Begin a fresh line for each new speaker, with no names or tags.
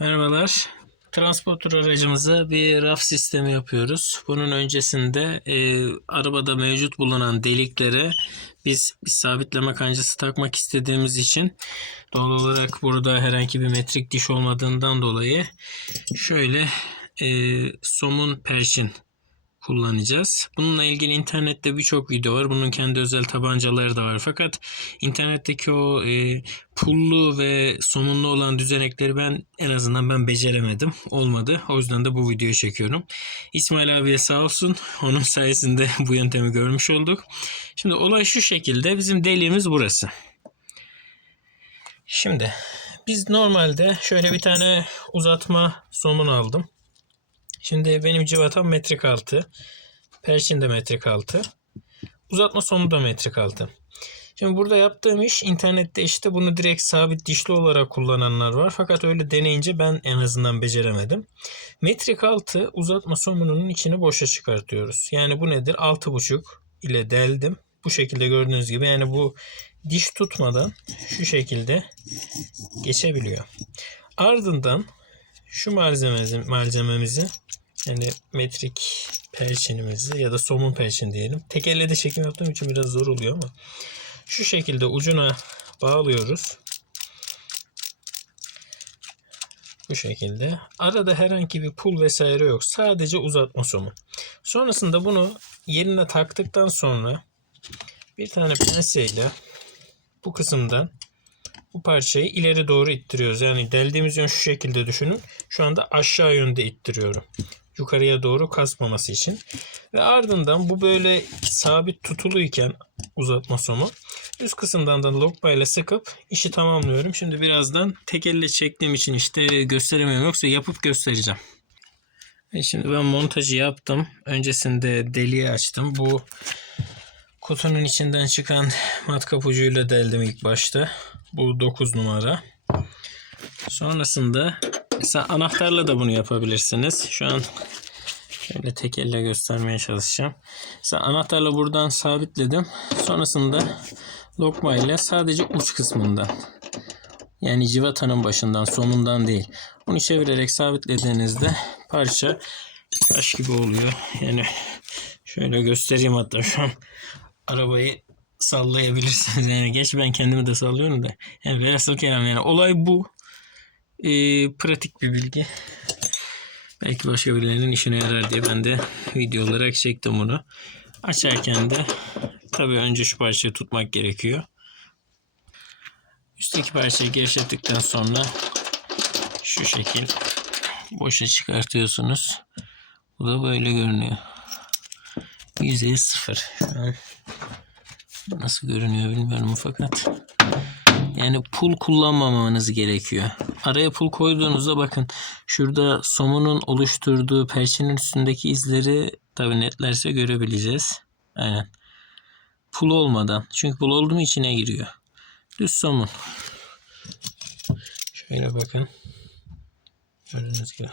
Merhabalar. Transporter aracımıza bir raf sistemi yapıyoruz. Bunun öncesinde e, arabada mevcut bulunan deliklere biz bir sabitleme kancası takmak istediğimiz için doğal olarak burada herhangi bir metrik diş olmadığından dolayı şöyle e, somun perçin kullanacağız. Bununla ilgili internette birçok video var. Bunun kendi özel tabancaları da var. Fakat internetteki o e, pullu ve somunlu olan düzenekleri ben en azından ben beceremedim. Olmadı. O yüzden de bu videoyu çekiyorum. İsmail abiye sağ olsun. Onun sayesinde bu yöntemi görmüş olduk. Şimdi olay şu şekilde. Bizim deliğimiz burası. Şimdi biz normalde şöyle bir tane uzatma somun aldım. Şimdi benim civatam metrik altı. Perçin de metrik altı. Uzatma sonu da metrik altı. Şimdi burada yaptığım iş internette işte bunu direkt sabit dişli olarak kullananlar var. Fakat öyle deneyince ben en azından beceremedim. Metrik altı uzatma somununun içini boşa çıkartıyoruz. Yani bu nedir? 6,5 ile deldim. Bu şekilde gördüğünüz gibi yani bu diş tutmadan şu şekilde geçebiliyor. Ardından şu malzememizi, malzememizi yani metrik perçinimizi ya da somun perçin diyelim. Tek elle de çekim yaptığım için biraz zor oluyor ama şu şekilde ucuna bağlıyoruz. Bu şekilde. Arada herhangi bir pul vesaire yok. Sadece uzatma somun. Sonrasında bunu yerine taktıktan sonra bir tane penseyle bu kısımdan bu parçayı ileri doğru ittiriyoruz. Yani deldiğimiz yön şu şekilde düşünün. Şu anda aşağı yönde ittiriyorum. Yukarıya doğru kasmaması için. Ve ardından bu böyle sabit tutuluyken uzatma somu üst kısımdan da lokma ile sıkıp işi tamamlıyorum. Şimdi birazdan tek elle çektiğim için işte gösteremiyorum. Yoksa yapıp göstereceğim. Şimdi ben montajı yaptım. Öncesinde deliği açtım. Bu kutunun içinden çıkan matkap ucuyla deldim ilk başta. Bu 9 numara. Sonrasında mesela anahtarla da bunu yapabilirsiniz. Şu an şöyle tek elle göstermeye çalışacağım. Mesela anahtarla buradan sabitledim. Sonrasında lokma ile sadece uç kısmından yani civatanın başından sonundan değil. Bunu çevirerek sabitlediğinizde parça taş gibi oluyor. Yani şöyle göstereyim hatta şu an arabayı sallayabilirsiniz. Yani geç ben kendimi de sallıyorum da. Yani velhasıl kelam yani olay bu. Ee, pratik bir bilgi. Belki başka birilerinin işine yarar diye ben de video olarak çektim bunu. Açarken de tabii önce şu parçayı tutmak gerekiyor. Üstteki parçayı gevşettikten sonra şu şekil boşa çıkartıyorsunuz. Bu da böyle görünüyor. Yüzey sıfır. Nasıl görünüyor bilmiyorum fakat yani pul kullanmamanız gerekiyor. Araya pul koyduğunuzda bakın şurada somunun oluşturduğu perçinin üstündeki izleri tabi netlerse görebileceğiz. Aynen. Pul olmadan. Çünkü pul olduğu içine giriyor. Düz somun. Şöyle bakın. Gördüğünüz gibi.